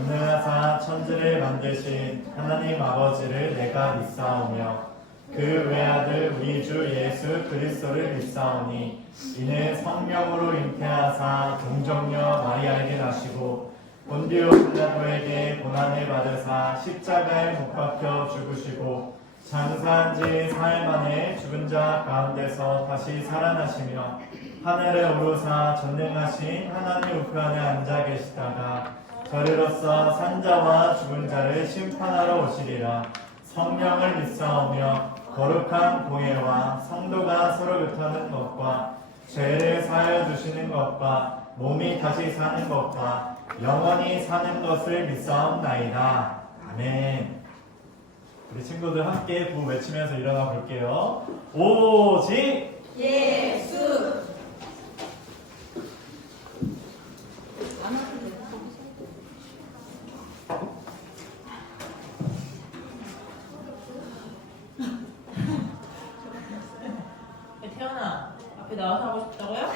전능하사 천지를 만드신 하나님 아버지를 내가 믿사오며 그 외아들 우리 주 예수 그리스도를 믿사오니 이는 성령으로 잉태하사 동정녀 마리아에게 나시고 본디오 빌라도에게 고난을 받으사 십자가에 못 박혀 죽으시고 장사한 지 사흘 만에 죽은 자 가운데서 다시 살아나시며 하늘에 오르사 전능하신 하나님 우편에 앉아 계시다가 저리로서 산자와 죽은 자를 심판하러 오시리라. 성령을 믿사오며 거룩한 공예와 성도가 서로 교통하는 것과 죄를 사하여 주시는 것과 몸이 다시 사는 것과 영원히 사는 것을 믿사옵나이다. 아멘. 우리 친구들 함께 구호 외치면서 일어나 볼게요. 오직 예수. 태연아, 앞에 나와서 하고 싶다고요?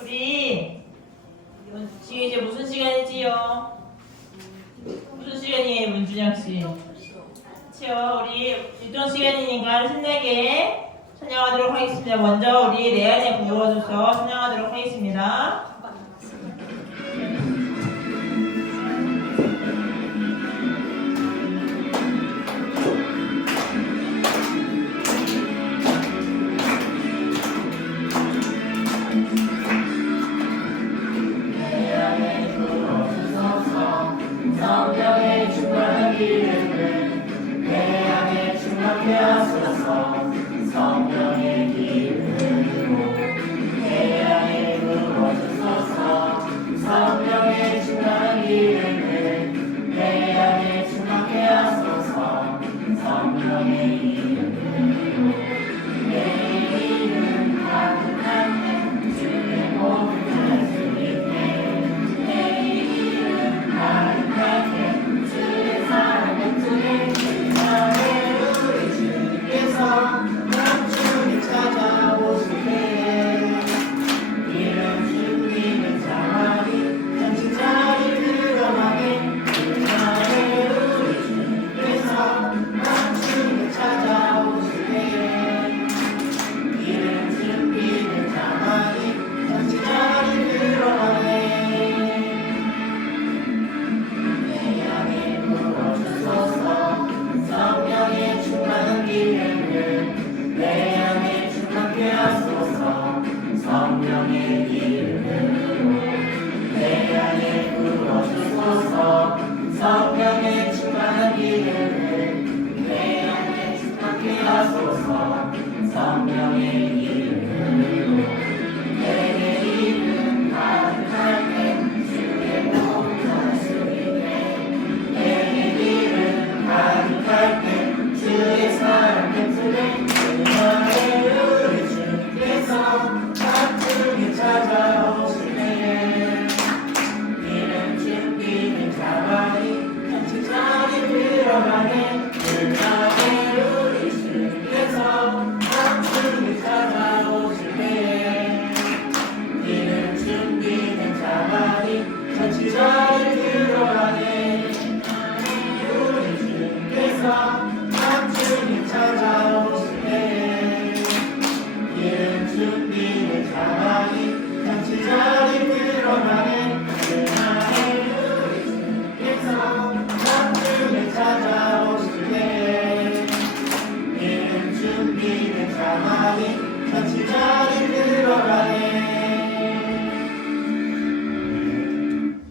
우리 지금 이제 무슨 시간이지요? 무슨 시간이에요, 문준영 씨? 그렇죠. 우리 유동 시간이니까 신나게 찬양하도록 하겠습니다. 먼저 우리 레안이 불러줘서 찬양하도록 하겠습니다. 성령의 충만한 기름을 내 안에 충만케 하소서. 성령의 기름으로 내 안에 부어주소서. 성령의 충만한 기름을 내 안에 충만케 하소서. 성령의 기름으로 내 이름 가득한 주의 모든 수 있게 내 이름 가득한 주의 사랑의 주의 나의 우리 주께서 멈춤이 찾아오실 때에 이름 죽이는 자만이 잔치 자리 들어가게 나의 우리 주께서 멈춤이 찾아오실 때에 이름 죽이는 자만이 잔치 자리 들어가게 성령의 충만한 기름을 내 안에 충만케 하소서. 성령의 기름으로 내 안에 부어주소서. 성령의 충만한 기름을 내 안에 충만케 하소서. 성령의 기름으로 내 이름 가득할 때 주의 모든 수 있게 내 이름 가득할 때 주의 사랑 곁에 나의 우리 주께서 가끔히 찾아오실 때에 이름 죽이는 자만이 잔치 자리 들어가네. 나의 우리 주께서 가끔히 찾아오실 때에 이름 죽이는 자만이 잔치 자리 들어가네. 우리 주께서 멈춤이 찾아오실 때에 이름 죽이는 자만이 잔치 자리 들어가네. 나의 우리 주께서 멈춤이 찾아오실 때에 이름 죽이는 자만이 잔치 자리 들어가네.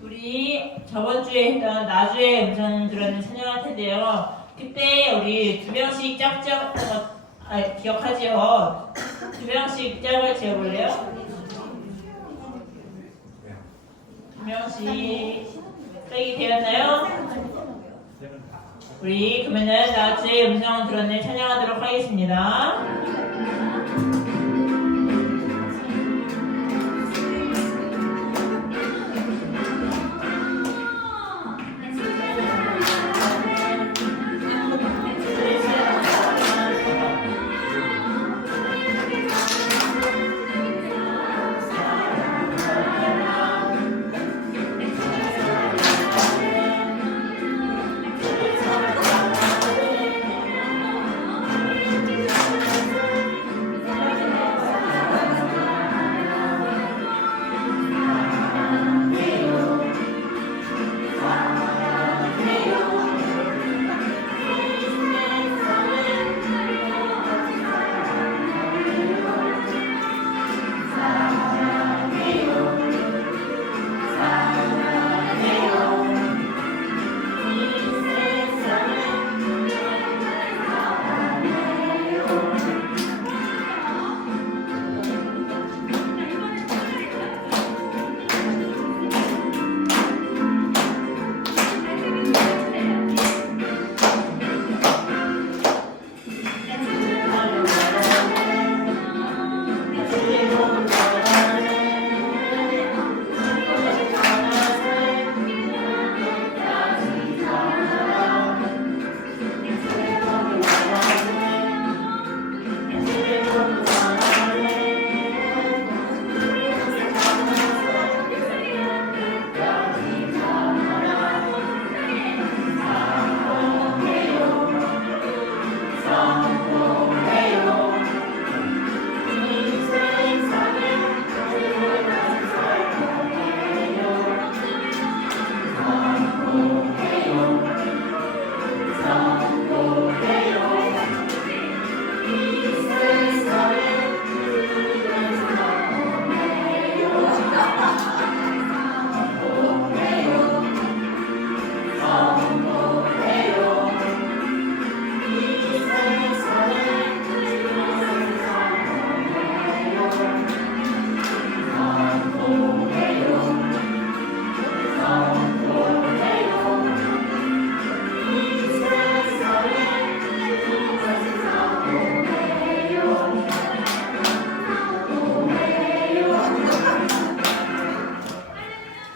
우리 저번 주에 했던 나주의 음성 들었는 찬양할 텐데요. 그때 우리 두 명씩 짝짝 기억하지요? 두 명씩 짝을 지어볼래요? 두 명씩 짝이 되었나요? 우리 그러면은 나주의 음성 들었네 찬양하도록 하겠습니다.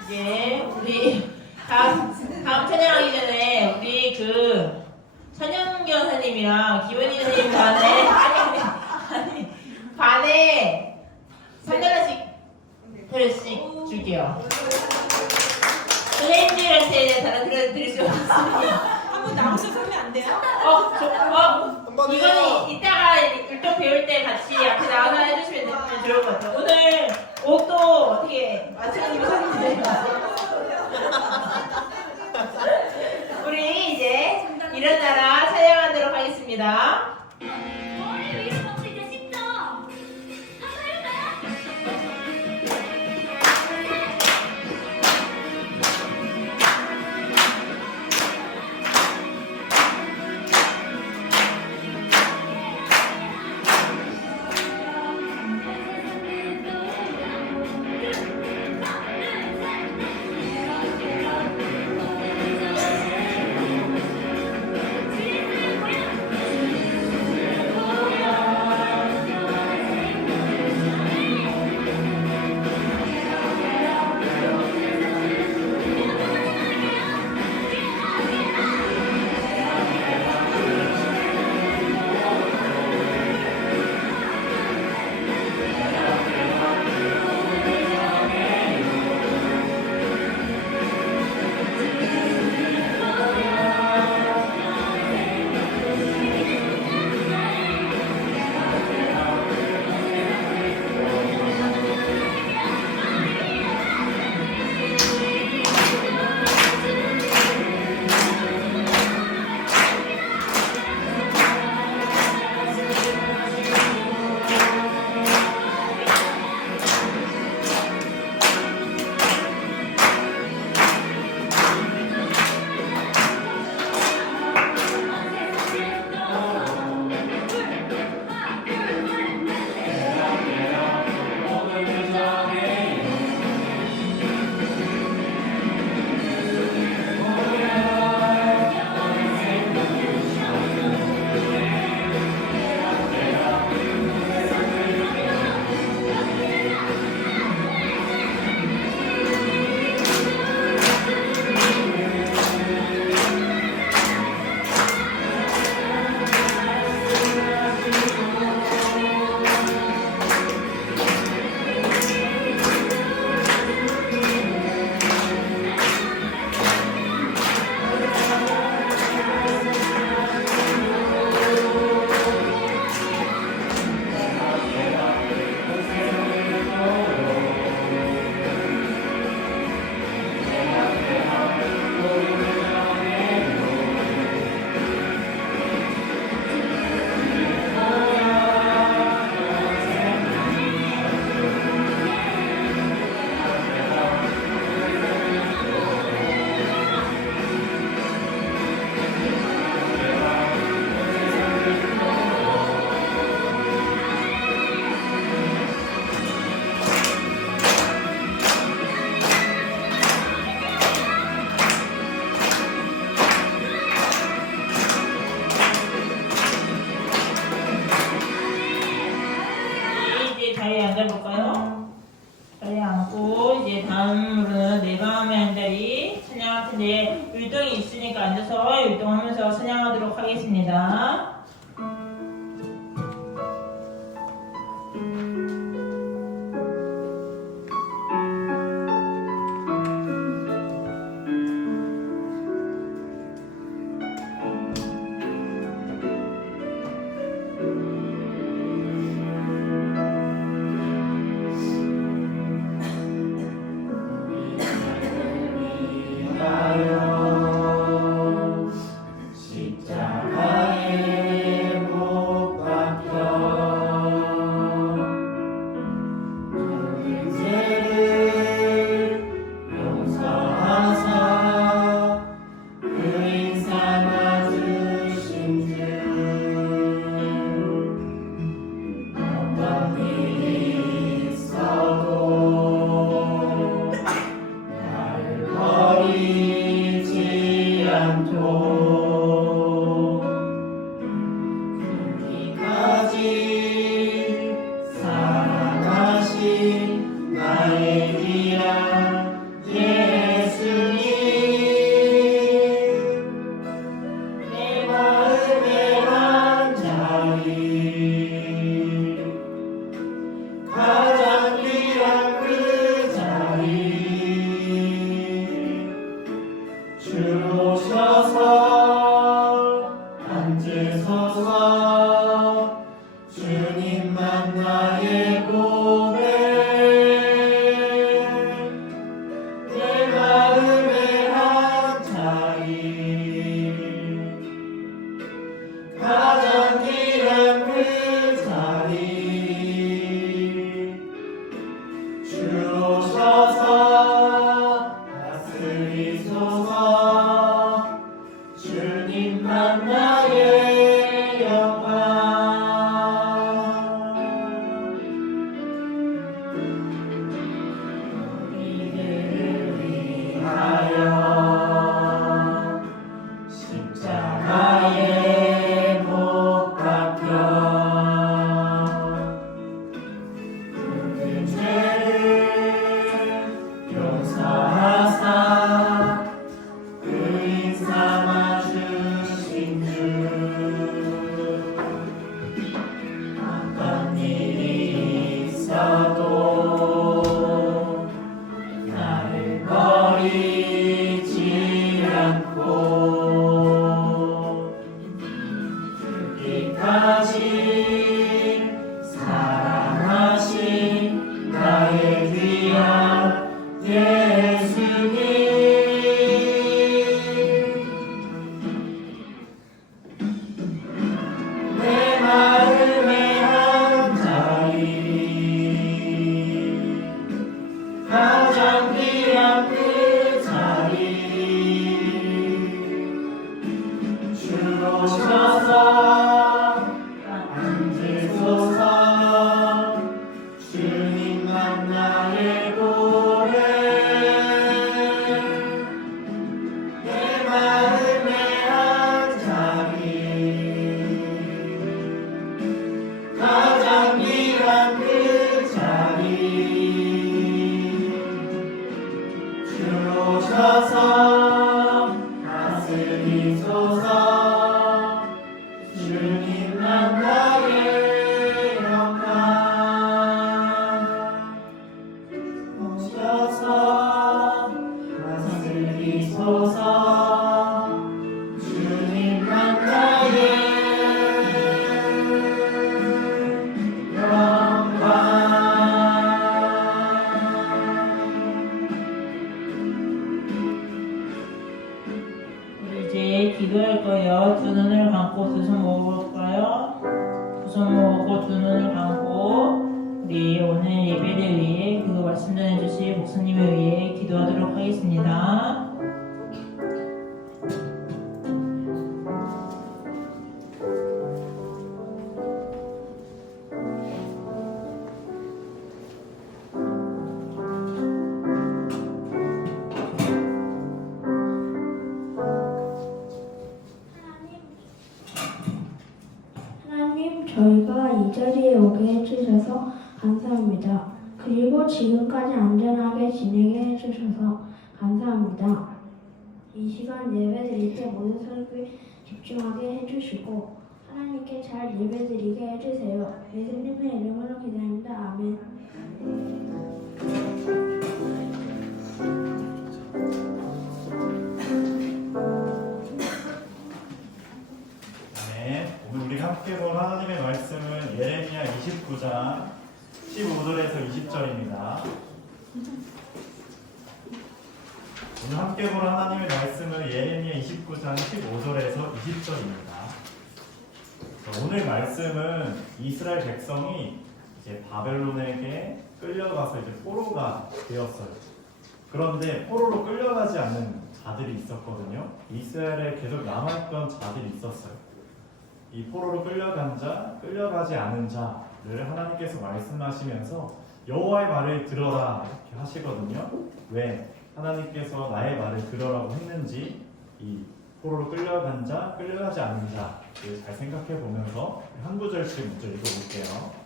이제 우리 다음 찬양하기 전에 우리 그 선영경 선생님이랑 기원이 선생님 반에 3달러씩 줄게요. 선생님들한테 다 드릴 수 없으니 한번 나오셔서 하면 안 돼요? 이거는 이따가 율동 배울 때 같이 앞에 나와서 해주시면 좋을 것 같아요. 오늘 옷도 어떻게 맞춰가지고 입으셨는데 우리 이제 일어나라 찬양하도록 하겠습니다. 머리 위로 놓고 이제 씻죠. 한번 해볼까요? 자리에 앉아볼까요? 자리에 앉고 이제 다음으로는 내가 하면 한 자리 찬양할 텐데 율동이 있으니까 앉아서 율동하면서 찬양하도록 하겠습니다. 십자가에 못 박혀 모든 죄를 용서하사 그 인사 맞으신 주 어떤 일이 있어도 나를 버리지 오셔서 다스리소서 주님만 나의 영광 오셔서 다스리소서 주님만 나의 우리 이제 기도할 거예요. 두 눈을 감고 두 손 모아볼까요? 두 손 모으고 두 눈을 감고 우리 오늘 예배를 위해 그 말씀 전해주신 목사님을 위해 기도하도록 하겠습니다. 하나님, 저희가 이 자리에 오게 해주셔서 감사합니다. 그리고 지금까지 안전하게 진행해 주셔서 감사합니다. 이 시간 예배 드릴 때 모든 설교에 집중하게 해주시고 하나님께 잘 예배 드리게 해주세요. 예수님의 이름으로 기도합니다. 아멘. 네, 오늘 우리가 함께 볼 하나님의 말씀은 예레미야 29장 15절에서 20절입니다. 오늘 함께 볼 하나님의 말씀은 예레미야 29장 15절에서 20절입니다. 오늘 말씀은 이스라엘 백성이 이제 바벨론에게 끌려가서 이제 포로가 되었어요. 그런데 포로로 끌려가지 않는 자들이 있었거든요. 이스라엘에 계속 남아있던 자들이 있었어요. 이 포로로 끌려간 자, 끌려가지 않은 자를 하나님께서 말씀하시면서 여호와의 말을 들어라 이렇게 하시거든요. 왜 하나님께서 나의 말을 들어라고 했는지 이 포로로 끌려간 자, 끌려가지 않은 자를 잘 생각해 보면서 한 구절씩 먼저 읽어볼게요.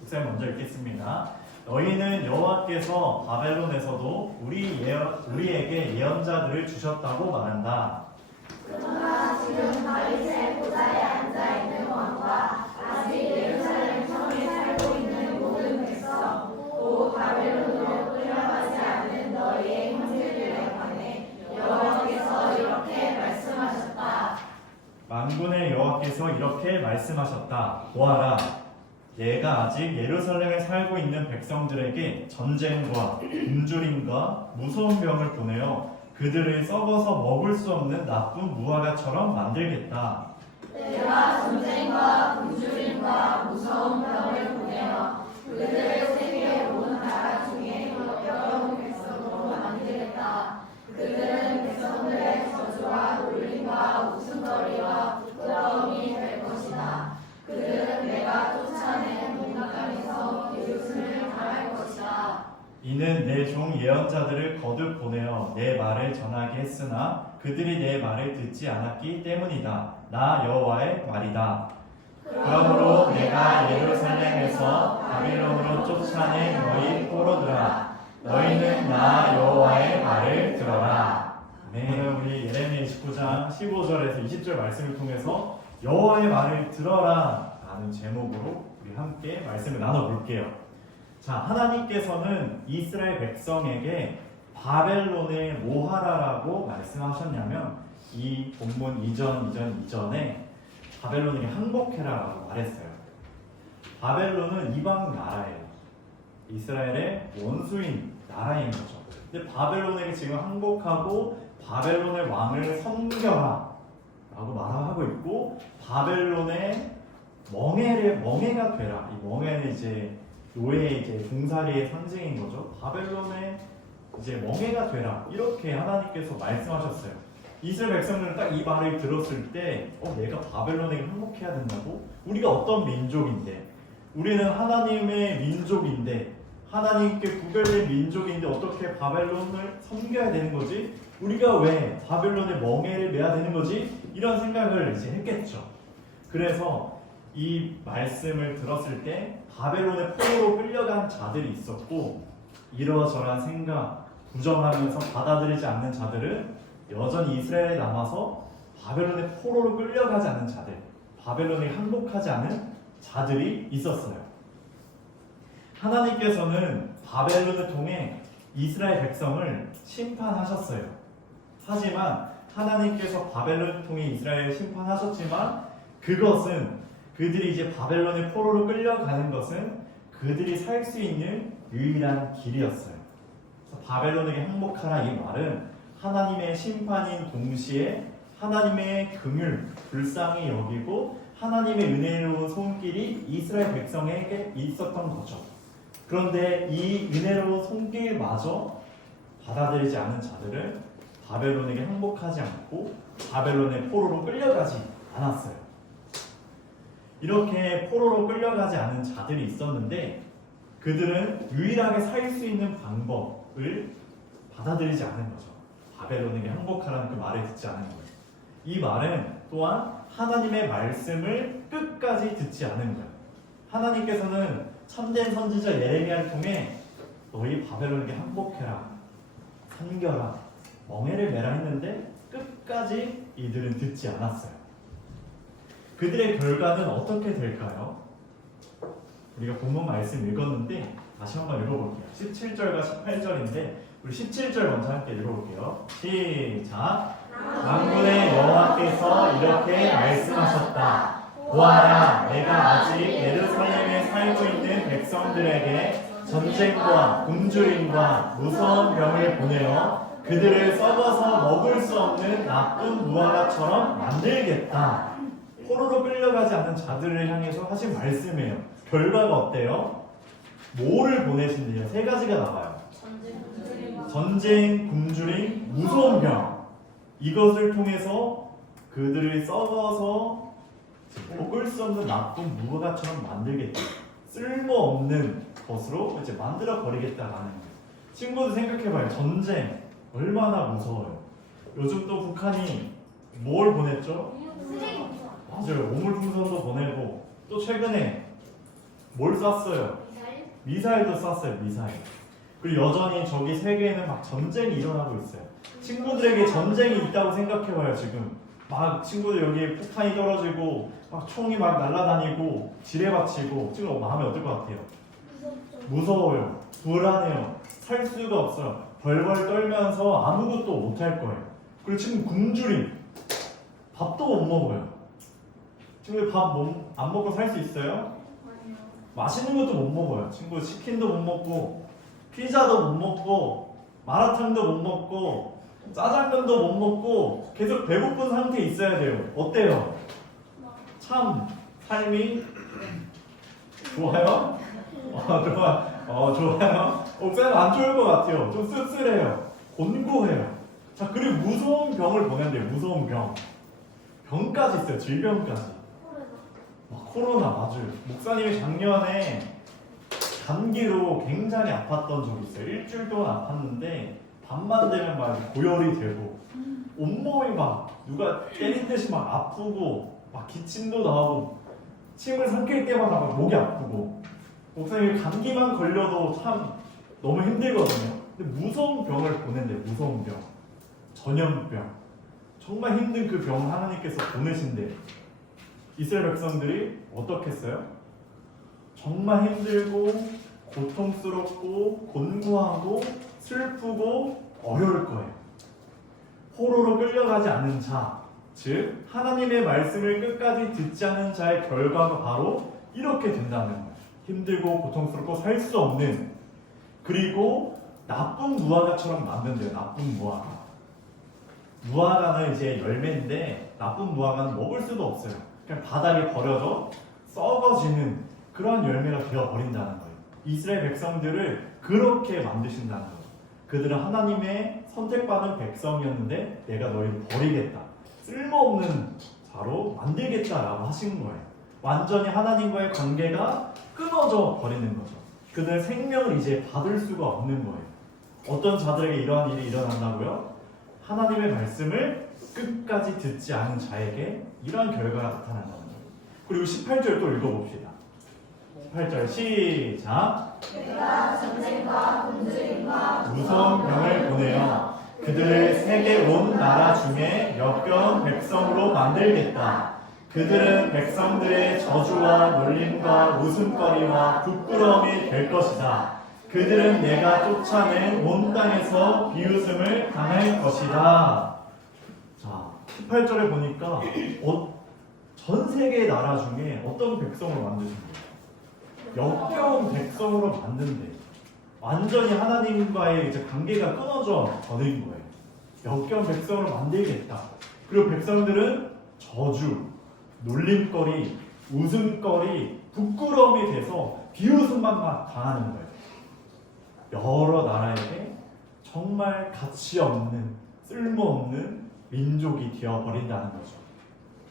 목사님 먼저 읽겠습니다. 너희는 여호와께서 바벨론에서도 우리에게 예언자들을 주셨다고 말한다. 그러나 지금 다윗의 보좌에 앉아있는 왕과 아직 예루살렘 성에 살고 있는 모든 백성 또 바벨론으로 끌려가지 않는 너희의 형제들에 관해 여호와께서 이렇게 말씀하셨다. 만군의 여호와께서 이렇게 말씀하셨다. 보아라, 내가 아직 예루살렘에 살고 있는 백성들에게 전쟁과 굶주림과 무서운 병을 보내어 그들을 썩어서 먹을 수 없는 나쁜 무화과처럼 만들겠다. 내가 전쟁과 굶주림과 무서운 병을 보내어 그들을 세계 온 나라 중에 역겨운 백성으로 만들겠다. 그들은 백성들의 저주와 놀림과 웃음거리와 부끄러움이 될 것이다. 그들은 내가 쫓아낸 문강에서 비웃음을 당할 것이다. 이는 내 종 예언자들을 거듭 보내어 내 말을 전하게 했으나 그들이 내 말을 듣지 않았기 때문이다. 나 여호와의 말이다. 그러므로 내가 예루살렘에서 바빌론으로 쫓아낸 너희 포로들아, 너희는 나 여호와의 말을 들어라. 네, 우리 예레미야 29장 15절에서 20절 말씀을 통해서 여호와의 말을 들어라 라는 제목으로 우리 함께 말씀을 나눠볼게요. 자, 하나님께서는 이스라엘 백성에게 바벨론의 뭐 하라라고 말씀하셨냐면 이 본문 이전에 바벨론에게 항복해라라고 말했어요. 바벨론은 이방 나라예요. 이스라엘의 원수인 나라인 거죠. 근데 바벨론에게 지금 항복하고 바벨론의 왕을 섬겨라 라고 말하고 있고, 바벨론의 멍에가 되라. 이 멍에는 이제 노예의 이제 종살이의 상징인 거죠. 바벨론의 이제 멍에가 되라. 이렇게 하나님께서 말씀하셨어요. 이스라엘 백성들은 딱 이 말을 들었을 때, 내가 바벨론에게 항복해야 된다고? 우리가 어떤 민족인데? 우리는 하나님의 민족인데, 하나님께 구별된 민족인데 어떻게 바벨론을 섬겨야 되는 거지? 우리가 왜 바벨론의 멍에를 매야 되는 거지? 이런 생각을 이제 했겠죠. 그래서 이 말씀을 들었을 때 바벨론의 포로로 끌려간 자들이 있었고, 이러저러한 생각, 부정하면서 받아들이지 않는 자들은 여전히 이스라엘에 남아서 바벨론의 포로로 끌려가지 않는 자들, 바벨론에 항복하지 않은 자들이 있었어요. 하나님께서는 바벨론을 통해 이스라엘 백성을 심판하셨어요. 하지만 하나님께서 바벨론을 통해 이스라엘을 심판하셨지만 그것은 그들이 이제 바벨론의 포로로 끌려가는 것은 그들이 살 수 있는 유일한 길이었어요. 그래서 바벨론에게 항복하라 이 말은 하나님의 심판인 동시에 하나님의 긍휼, 불쌍히 여기고 하나님의 은혜로운 손길이 이스라엘 백성에게 있었던 거죠. 그런데 이 은혜로운 손길마저 받아들이지 않은 자들은 바벨론에게 항복하지 않고 바벨론의 포로로 끌려가지 않았어요. 이렇게 포로로 끌려가지 않은 자들이 있었는데 그들은 유일하게 살 수 있는 방법을 받아들이지 않은 거죠. 바벨론에게 항복하라는 그 말을 듣지 않은 거예요. 이 말은 또한 하나님의 말씀을 끝까지 듣지 않은 거예요. 하나님께서는 참된 선지자 예레미야를 통해 너희 바벨론에게 항복해라, 섬겨라, 멍에를 매라 했는데 끝까지 이들은 듣지 않았어요. 그들의 결과는 어떻게 될까요? 우리가 본문 말씀 읽었는데 다시 한번 읽어볼게요. 17절과 18절인데 우리 17절 먼저 함께 읽어볼게요. 시작. 만군의 여호와께서 이렇게 말씀하셨다. 보아라, 내가 아직 예루살렘에 살고 있는 백성들에게 전쟁과 굶주림과 무서운 병을 보내어 그들을 썩어서 먹을 수 없는 나쁜 무화과처럼 만들겠다. 포로로 끌려가지 않는 자들을 향해서 하신 말씀이에요. 결과가 어때요? 뭐를 보내신대요? 세 가지가 나와요. 전쟁, 굶주림, 무서운 병. 이것을 통해서 그들을 썩어서 먹을 수 없는 나쁜 무화과처럼 만들겠다. 쓸모없는 것으로 이제 만들어 버리겠다라는 거예요. 친구들 생각해봐요. 전쟁 얼마나 무서워요. 요즘 또 북한이 뭘 보냈죠? 맞아요. 오물풍선도 보내고 또 최근에 뭘 쐈어요? 미사일도 쐈어요. 미사일. 그리고 여전히 저기 세계에는 막 전쟁이 일어나고 있어요. 친구들에게 전쟁이 있다고 생각해봐요. 지금 막 친구들 여기에 폭탄이 떨어지고 막 총이 막 날아다니고 지뢰받치고 지금 마음이 어떨 것 같아요? 무서워요. 불안해요. 살 수가 없어요. 벌벌 떨면서 아무것도 못할 거예요. 그리고 지금 굶주림. 밥도 못 먹어요. 친구들 밥 안 먹고 살 수 있어요? 맛있는 것도 못 먹어요. 친구 치킨도 못 먹고 피자도 못 먹고 마라탕도 못 먹고 짜장면도 못 먹고 계속 배고픈 상태에 있어야 돼요. 어때요? 참 삶이 좋아요? 좋아요. 옥사님 안 좋을 것 같아요. 좀 씁쓸해요. 곤고해요. 자, 그리고 무서운 병을 보낸대요. 무서운 병. 병까지 있어요. 질병까지. 코로나 맞아요. 목사님이 작년에 감기로 굉장히 아팠던 적이 있어요. 일주일 동안 아팠는데 밤만 되면 막 고열이 되고 온몸이 막 누가 때린 듯이 막 아프고 막 기침도 나오고 침을 삼킬 때마다 막 목이 아프고 목사님이 감기만 걸려도 참 너무 힘들거든요. 근데 무서운 병을 보낸대요. 무서운 병. 전염병. 정말 힘든 그 병을 하나님께서 보내신대요. 이스라엘 백성들이 어떻게 했어요? 정말 힘들고 고통스럽고 곤고하고 슬프고 어려울 거예요. 포로로 끌려가지 않는 자, 즉 하나님의 말씀을 끝까지 듣지 않는 자의 결과가 바로 이렇게 된다는 거예요. 힘들고 고통스럽고 살 수 없는, 그리고 나쁜 무화과처럼 만든대요. 나쁜 무화과. 무화과는 이제 열매인데 나쁜 무화과는 먹을 수도 없어요. 그냥 바닥에 버려져 썩어지는 그런 열매가 되어버린다는 거예요. 이스라엘 백성들을 그렇게 만드신다는 거예요. 그들은 하나님의 선택받은 백성이었는데 내가 너희를 버리겠다. 쓸모없는 자로 만들겠다라고 하신 거예요. 완전히 하나님과의 관계가 끊어져 버리는 거죠. 그들 생명을 이제 받을 수가 없는 거예요. 어떤 자들에게 이러한 일이 일어난다고요? 하나님의 말씀을 끝까지 듣지 않은 자에게 이러한 결과가 나타난다는 거예요. 그리고 18절 또 읽어봅시다. 18절 시작. 무서운 병을 보내어 그들을 세계 온 나라 중에 역겨운 백성으로 만들겠다. 그들은 백성들의 저주와 놀림과 웃음거리와 부끄러움이 될 것이다. 그들은 내가 쫓아낸 온 땅에서 비웃음을 당할 것이다. 자, 18절에 보니까 전 세계의 나라 중에 어떤 백성으로 만드신 거예요? 역겨운 백성으로 만든대. 완전히 하나님과의 이제 관계가 끊어져 버린 거예요. 역겨운 백성으로 만들겠다. 그리고 백성들은 저주, 놀림거리, 웃음거리, 부끄러움이 돼서 비웃음만 당하는 거예요. 여러 나라에게 정말 가치 없는, 쓸모없는 민족이 되어버린다는 거죠.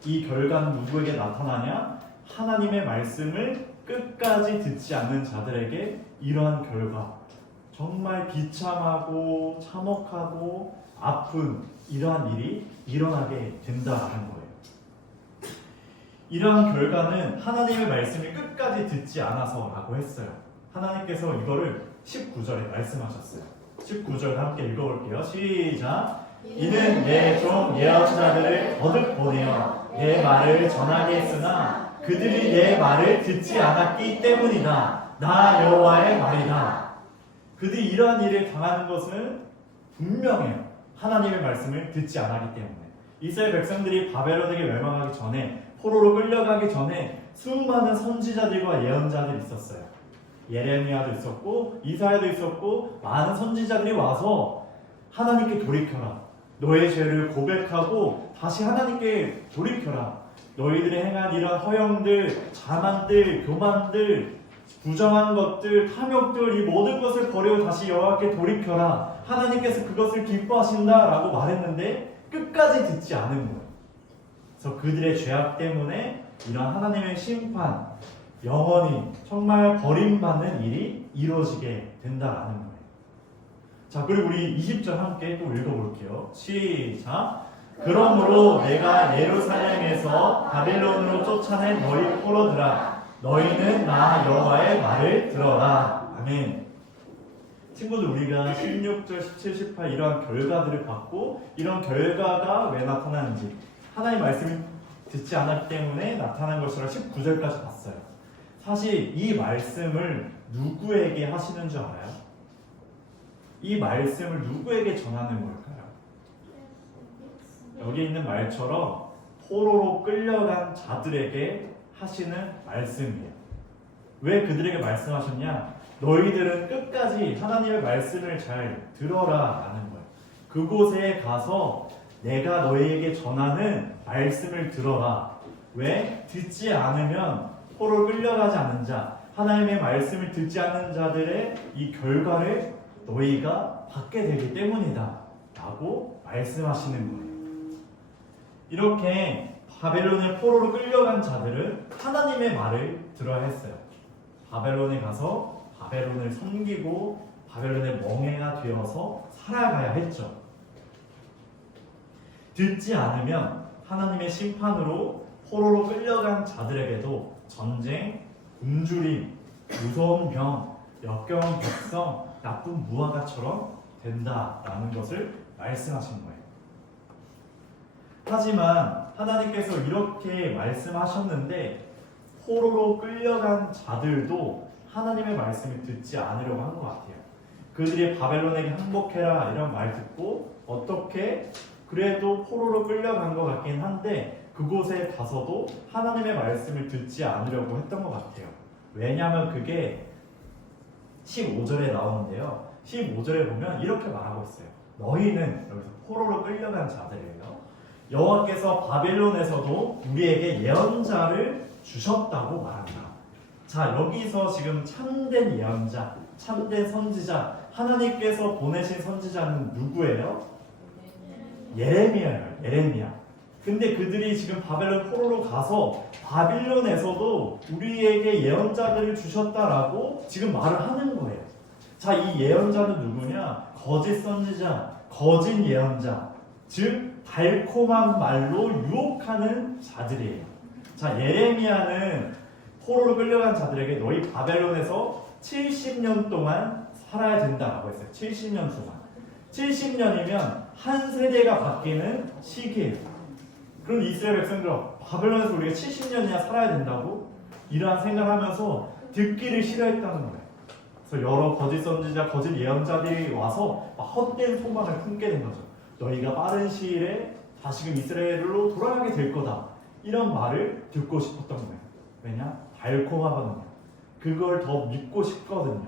이 결과는 누구에게 나타나냐? 하나님의 말씀을 끝까지 듣지 않는 자들에게 이러한 결과, 정말 비참하고 참혹하고 아픈 이러한 일이 일어나게 된다는 거예요. 이러한 결과는 하나님의 말씀을 끝까지 듣지 않아서라고 했어요. 하나님께서 이거를 19절에 말씀하셨어요. 19절 함께 읽어볼게요. 시작. 이는 내 종 예언자들을 거듭 보내어 내 말을 전하게 했으나 그들이 내 말을 듣지 않았기 때문이다. 나 여호와의 말이다. 그들이 이러한 일을 당하는 것은 분명해요. 하나님의 말씀을 듣지 않았기 때문에. 이스라엘 백성들이 바벨론에게 멸망하기 전에, 포로로 끌려가기 전에 수많은 선지자들과 예언자들이 있었어요. 예레미야도 있었고 이사야도 있었고 많은 선지자들이 와서 하나님께 돌이켜라. 너의 죄를 고백하고 다시 하나님께 돌이켜라. 너희들이 행한 이런 허영들, 자만들, 교만들, 부정한 것들, 탐욕들, 이 모든 것을 버리고 다시 여호와께 돌이켜라. 하나님께서 그것을 기뻐하신다라고 말했는데 끝까지 듣지 않은 거예요. 그래서 그들의 죄악 때문에 이런 하나님의 심판, 영원히 정말 버림받는 일이 이루어지게 된다라는 거예요. 자, 그리고 우리 20절 함께 또 읽어볼게요. 시작. 그러므로 내가 예루살렘에서 바벨론으로 쫓아낸 너희 포로들아, 너희는 나 여호와의 말을 들어라. 아멘. 친구들, 우리가 16절, 17, 18 이러한 결과들을 받고 이런 결과가 왜 나타나는지, 하나님 말씀을 듣지 않았기 때문에 나타난 것이라 19절까지 봤어요. 사실 이 말씀을 누구에게 하시는 줄 알아요? 이 말씀을 누구에게 전하는 걸까요? 여기 있는 말처럼 포로로 끌려간 자들에게 하시는 말씀이에요. 왜 그들에게 말씀하셨냐? 너희들은 끝까지 하나님의 말씀을 잘 들어라 라는 거예요. 그곳에 가서 내가 너희에게 전하는 말씀을 들어라. 왜? 듣지 않으면 포로로 끌려가지 않은 자, 하나님의 말씀을 듣지 않는 자들의 이 결과를 너희가 받게 되기 때문이다 라고 말씀하시는 거예요. 이렇게 바벨론의 포로로 끌려간 자들은 하나님의 말을 들어야 했어요. 바벨론에 가서 바벨론을 섬기고 바벨론의 멍에가 되어서 살아가야 했죠. 듣지 않으면 하나님의 심판으로 포로로 끌려간 자들에게도 전쟁, 굶주림, 무서운 병, 역겨운 백성, 나쁜 무화과처럼 된다라는 것을 말씀하신 거예요. 하지만 하나님께서 이렇게 말씀하셨는데 포로로 끌려간 자들도 하나님의 말씀을 듣지 않으려고 한 것 같아요. 그들이 바벨론에게 항복해라 이런 말 듣고 어떻게 그래도 포로로 끌려간 것 같긴 한데 그곳에 가서도 하나님의 말씀을 듣지 않으려고 했던 것 같아요. 왜냐하면 그게 15절에 나오는데요. 15절에 보면 이렇게 말하고 있어요. 너희는, 여기서 포로로 끌려간 자들이에요. 여호와께서 바벨론에서도 우리에게 예언자를 주셨다고 말한다. 자, 여기서 지금 참된 예언자, 참된 선지자, 하나님께서 보내신 선지자는 누구예요? 예레미야예요. 예레미야. 근데 그들이 지금 바벨론 포로로 가서 바빌론에서도 우리에게 예언자들을 주셨다라고 지금 말을 하는 거예요. 자, 이 예언자는 누구냐? 거짓 선지자, 거짓 예언자, 즉 달콤한 말로 유혹하는 자들이에요. 자, 예레미야는 포로로 끌려간 자들에게 너희 바벨론에서 70년 동안 살아야 된다라고 했어요. 70년 동안. 70년이면 한 세대가 바뀌는 시기예요. 그럼 이스라엘 백성들 바벨론에서 우리가 70년이나 살아야 된다고? 이러한 생각하면서 듣기를 싫어했다는 거예요. 그래서 여러 거짓 선지자, 거짓 예언자들이 와서 막 헛된 소망을 품게 된 거죠. 너희가 빠른 시일에 다시금 이스라엘로 돌아가게 될 거다. 이런 말을 듣고 싶었던 거예요. 왜냐? 달콤하거든요. 그걸 더 믿고 싶거든요.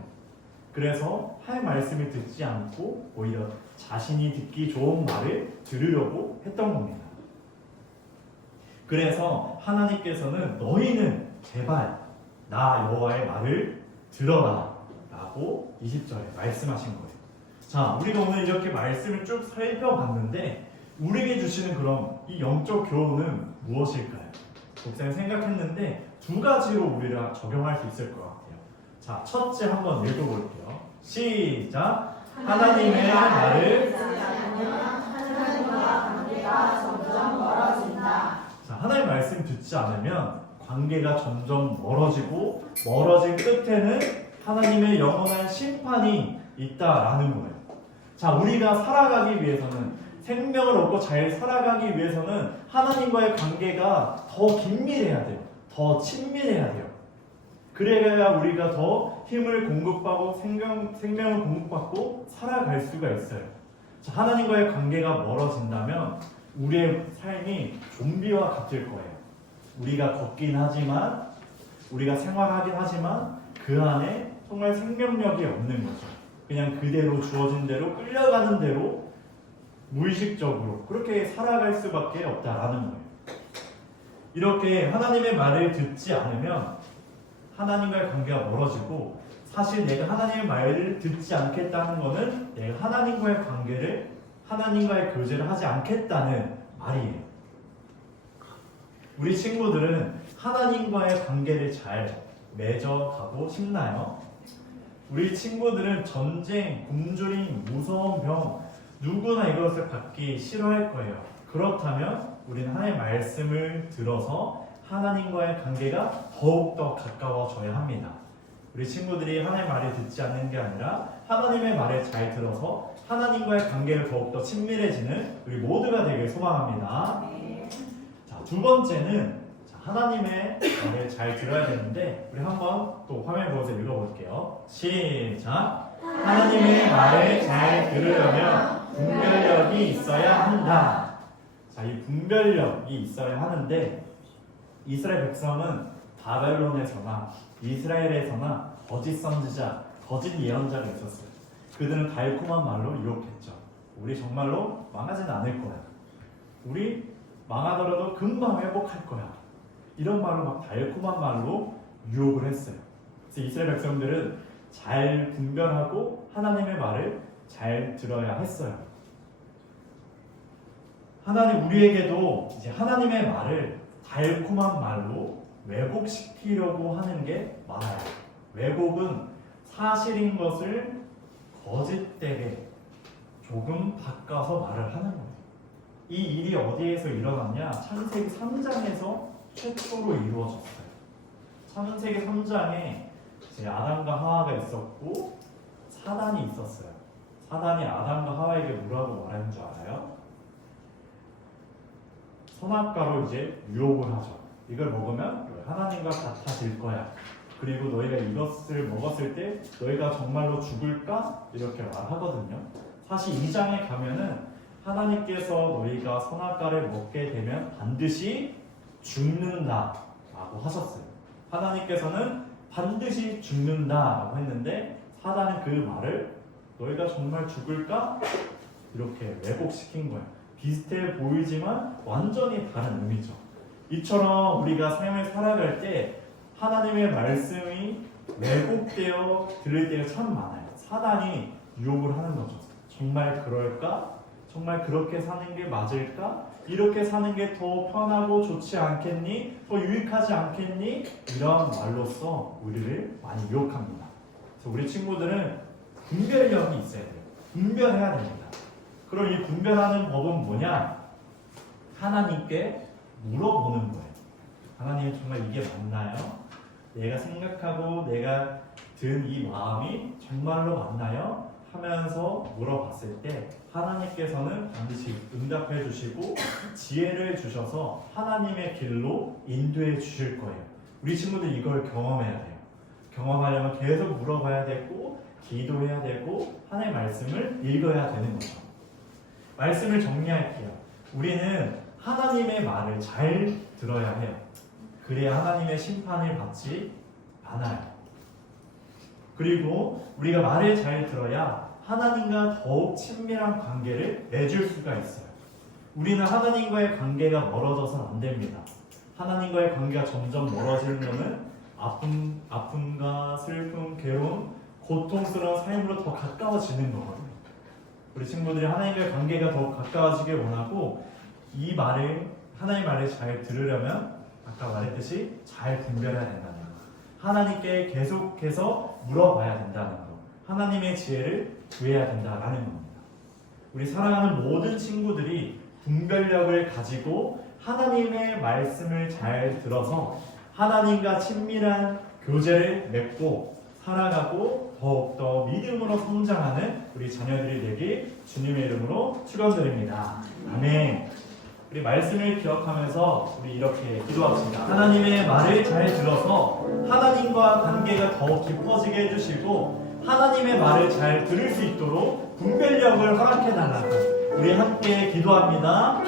그래서 할 말씀을 듣지 않고 오히려 자신이 듣기 좋은 말을 들으려고 했던 겁니다. 그래서 하나님께서는 너희는 제발 나 여호와의 말을 들어라 라고 20절에 말씀하신 거예요. 자, 우리가 오늘 이렇게 말씀을 쭉 살펴봤는데 우리에게 주시는 그럼 이 영적 교훈은 무엇일까요? 목사님 생각했는데 두 가지로 우리가 적용할 수 있을 것 같아요. 자, 첫째 한번 읽어볼게요. 시작! 하나님의 말을 자, 하나님의 말씀 듣지 않으면 관계가 점점 멀어지고 멀어진 끝에는 하나님의 영원한 심판이 있다라는 거예요. 자, 우리가 살아가기 위해서는 생명을 얻고 잘 살아가기 위해서는 하나님과의 관계가 더 긴밀해야 돼요. 더 친밀해야 돼요. 그래야 우리가 더 힘을 공급받고 생명을 공급받고 살아갈 수가 있어요. 자, 하나님과의 관계가 멀어진다면 우리의 삶이 좀비와 같을 거예요. 우리가 걷긴 하지만 우리가 생활하긴 하지만 그 안에 정말 생명력이 없는 거죠. 그냥 그대로 주어진 대로 끌려가는 대로 무의식적으로 그렇게 살아갈 수밖에 없다라는 거예요. 이렇게 하나님의 말을 듣지 않으면 하나님과의 관계가 멀어지고 사실 내가 하나님의 말을 듣지 않겠다는 것은 내가 하나님과의 관계를 하나님과의 교제를 하지 않겠다는 말이에요. 우리 친구들은 하나님과의 관계를 잘 맺어가고 싶나요? 우리 친구들은 전쟁, 굶주림, 무서운 병 누구나 이것을 받기 싫어할 거예요. 그렇다면 우리는 하나님의 말씀을 들어서 하나님과의 관계가 더욱더 가까워져야 합니다. 우리 친구들이 하나님의 말을 듣지 않는 게 아니라 하나님의 말을 잘 들어서 하나님과의 관계를 더욱더 친밀해지는 우리 모두가 되길 소망합니다. 자, 두 번째는 하나님의 말을 잘 들어야 되는데 우리 한번 또 화면 보면서 읽어볼게요. 시작! 하나님의 말을 잘 들으려면 분별력이 있어야 한다. 자, 이 분별력이 있어야 하는데 이스라엘 백성은 바벨론에서나 이스라엘에서나 거짓 선지자, 거짓 예언자가 있었어요. 그들은 달콤한 말로 유혹했죠. 우리 정말로 망하진 않을 거야. 우리 망하더라도 금방 회복할 거야. 이런 말로 막 달콤한 말로 유혹을 했어요. 그래서 이스라엘 백성들은 잘 분별하고 하나님의 말을 잘 들어야 했어요. 하나님 우리에게도 이제 하나님의 말을 달콤한 말로 왜곡시키려고 하는 게 많아요. 왜곡은 사실인 것을 거짓되게 조금 바꿔서 말을 하는 거예요. 이 일이 어디에서 일어났냐? 창세기 3장에서 최초로 이루어졌어요. 창세기 3장에 아담과 하와가 있었고 사단이 있었어요. 사단이 아담과 하와에게 뭐라고 말하는 줄 알아요? 선악과로 이제 유혹을 하죠. 이걸 먹으면 하나님과 같아질 거야. 그리고 너희가 이것을 먹었을 때 너희가 정말로 죽을까? 이렇게 말하거든요. 사실 2장에 가면은 하나님께서 너희가 선악과를 먹게 되면 반드시 죽는다 라고 하셨어요. 하나님께서는 반드시 죽는다 라고 했는데 사단은 그 말을 너희가 정말 죽을까? 이렇게 왜곡시킨 거예요. 비슷해 보이지만 완전히 다른 의미죠. 이처럼 우리가 삶을 살아갈 때 하나님의 말씀이 왜곡되어 들릴 때가 참 많아요. 사단이 유혹을 하는 거죠. 정말 그럴까? 정말 그렇게 사는 게 맞을까? 이렇게 사는 게 더 편하고 좋지 않겠니? 더 유익하지 않겠니? 이런 말로써 우리를 많이 유혹합니다. 그래서 우리 친구들은 분별력이 있어야 돼요. 분별해야 됩니다. 그럼 이 분별하는 법은 뭐냐? 하나님께 물어보는 거예요. 하나님 정말 이게 맞나요? 내가 생각하고 내가 든 이 마음이 정말로 맞나요? 하면서 물어봤을 때 하나님께서는 반드시 응답해 주시고 지혜를 주셔서 하나님의 길로 인도해 주실 거예요. 우리 친구들 이걸 경험해야 돼요. 경험하려면 계속 물어봐야 되고 기도해야 되고 하나님의 말씀을 읽어야 되는 거죠. 말씀을 정리할게요. 우리는 하나님의 말을 잘 들어야 해요. 그래야 하나님의 심판을 받지 않아요. 그리고 우리가 말을 잘 들어야 하나님과 더욱 친밀한 관계를 맺을 수가 있어요. 우리는 하나님과의 관계가 멀어져서는 안 됩니다. 하나님과의 관계가 점점 멀어지는 아픔과 슬픔, 괴로움, 고통스러운 삶으로 더 가까워지는 거거든요. 우리 친구들이 하나님과의 관계가 더 가까워지길 원하고 이 말을 하나님의 말을 잘 들으려면 아까 말했듯이 잘 분별해야 된다는 거. 하나님께 계속해서 물어봐야 된다는 거. 하나님의 지혜를 구해야 된다라는 겁니다. 우리 사랑하는 모든 친구들이 분별력을 가지고 하나님의 말씀을 잘 들어서 하나님과 친밀한 교제를 맺고 살아가고 더욱더 믿음으로 성장하는 우리 자녀들이 되길 주님의 이름으로 축원드립니다. 아멘. 우리 말씀을 기억하면서 우리 이렇게 기도합시다. 하나님의 말을 잘 들어서 하나님과 관계가 더 깊어지게 해주시고 하나님의 말을 잘 들을 수 있도록 분별력을 허락해달라고 우리 함께 기도합니다.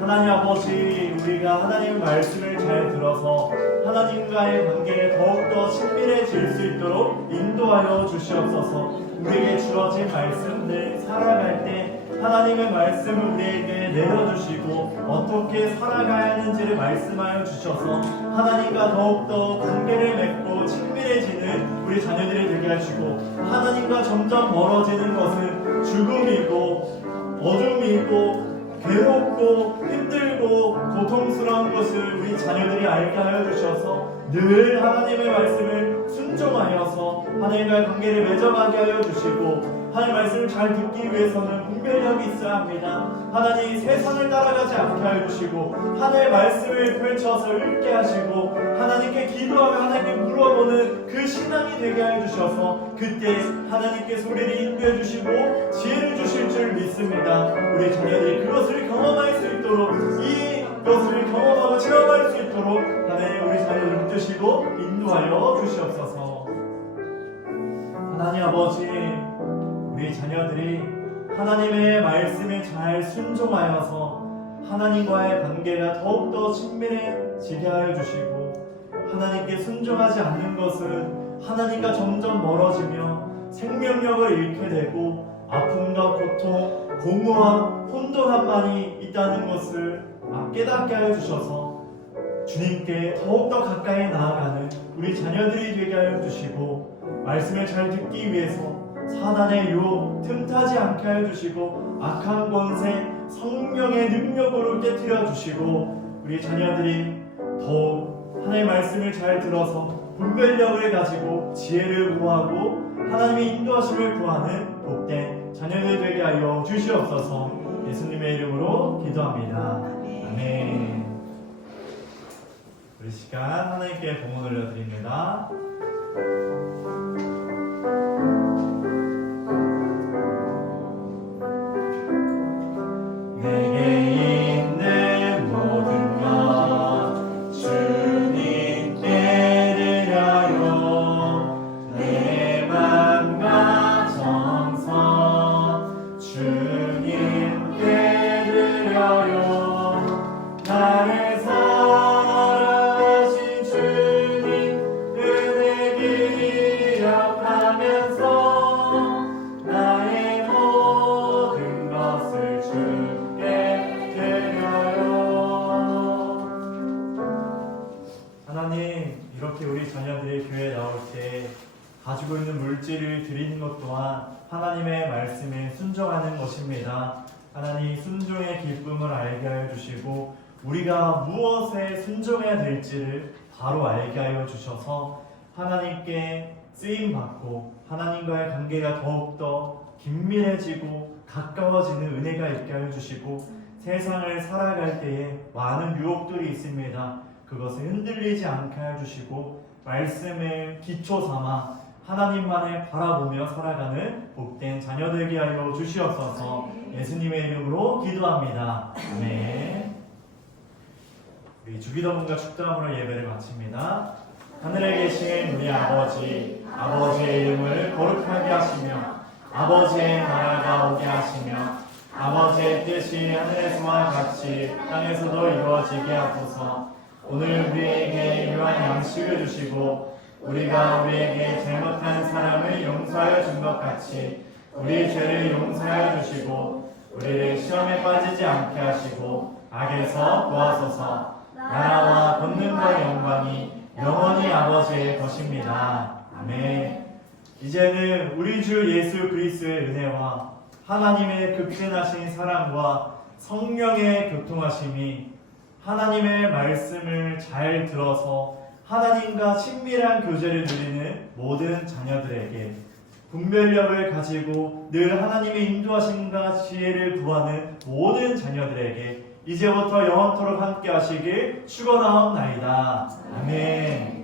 하나님 아버지, 우리가 하나님의 말씀을 잘 들어서 하나님과의 관계를 더욱더 친밀해질 수 있도록 인도하여 주시옵소서. 우리에게 주어진 말씀들 살아갈 때 하나님의 말씀을 우리에게 내려주시고 어떻게 살아가야 하는지를 말씀하여 주셔서 하나님과 더욱더 관계를 맺고 친밀해지는 우리 자녀들이 되게 하시고 하나님과 점점 멀어지는 것은 죽음이고 어둠이고 괴롭고 힘들고 고통스러운 것을 우리 자녀들이 알게 하여 주셔서 늘 하나님의 말씀을 순종하여서 하나님과의 관계를 맺어가게 하여 주시고 하나님의 말씀을 잘 듣기 위해서는 분별력이 있어야 합니다. 하나님 세상을 따라가지 않게 하여 주시고 하나님의 말씀을 펼쳐서 읽게 하시고 하나님께 기도하며 하나님께 물어보는 그 신앙이 되게 하여 주셔서 그때 하나님께서 우리를 인도해 주시고 지혜를 주실 줄 믿습니다. 우리 자녀들이 그것을 경험할 수 있도록 이것을 경험하고 체험할 수 있도록 하나님 우리 자녀들을 붙드시고 인도하여 주시옵소서. 하나님 아버지, 우리 자녀들이 하나님의 말씀에 잘 순종하여서 하나님과의 관계가 더욱더 친밀해지게 하여 주시고 하나님께 순종하지 않는 것은 하나님과 점점 멀어지며 생명력을 잃게 되고 아픔과 고통, 공허함, 혼돈함만이 있다는 것을 깨닫게 하여 주셔서 주님께 더욱더 가까이 나아가는 우리 자녀들이 되게 하여 주시고 말씀을 잘 듣기 위해서 사단의 유혹 틈타지 않게 하여 주시고 악한 권세 성령의 능력으로 깨뜨려 주시고 우리 자녀들이 더욱 하나님의 말씀을 잘 들어서 분별력을 가지고 지혜를 구하고 하나님의 인도하심을 구하는 복된 자녀들 되게 하여 주시옵소서. 예수님의 이름으로 기도합니다. 아멘. 우리 시간 하나님께 봉헌 올려드립니다. 내게 있는 모든 것 주님께 드려요. 내 맘과 정성 주님께 드려요. 나를 사랑하신 주님 은혜 기억하면서 나의 모든 것을 주께 드려요. 하나님, 이렇게 우리 자녀들이 교회에 나올 때 가지고 있는 물질을 드리는 것 또한 하나님의 말씀에 순종하는 것입니다. 하나님, 순종의 기쁨을 알게 하여 주시고 우리가 무엇에 순종해야 될지를 바로 알게 하여 주셔서 하나님께 쓰임받고 하나님과의 관계가 더욱더 긴밀해지고 가까워지는 은혜가 있게 하여 주시고 세상을 살아갈 때에 많은 유혹들이 있습니다. 그것을 흔들리지 않게 하여 주시고 말씀을 기초 삼아 하나님만을 바라보며 살아가는 복된 자녀 되게 하여 주시옵소서. 예수님의 이름으로 기도합니다. 아멘. 우리 주기도문과 축도함으로 예배를 마칩니다. 하늘에 계신 우리 아버지, 아버지의 이름을 거룩하게 하시며 아버지의 나라가 오게 하시며 아버지의 뜻이 하늘에서와 같이 땅에서도 이루어지게 하소서. 오늘 우리에게 일용할 양식을 주시고 우리가 우리에게 잘못한 사람을 용서하여 준 것 같이 우리 죄를 용서하여 주시고 우리를 시험에 빠지지 않게 하시고 악에서 구하소서. 나라와 권능과 영광이 영원히 아버지의 것입니다. 아멘. 이제는 우리 주 예수 그리스도의 은혜와 하나님의 극진하신 사랑과 성령의 교통하심이 하나님의 말씀을 잘 들어서 하나님과 친밀한 교제를 누리는 모든 자녀들에게 분별력을 가지고 늘 하나님의 인도하심과 지혜를 구하는 모든 자녀들에게 이제부터 영원토록 함께 하시길 축원하옵나이다. 아멘.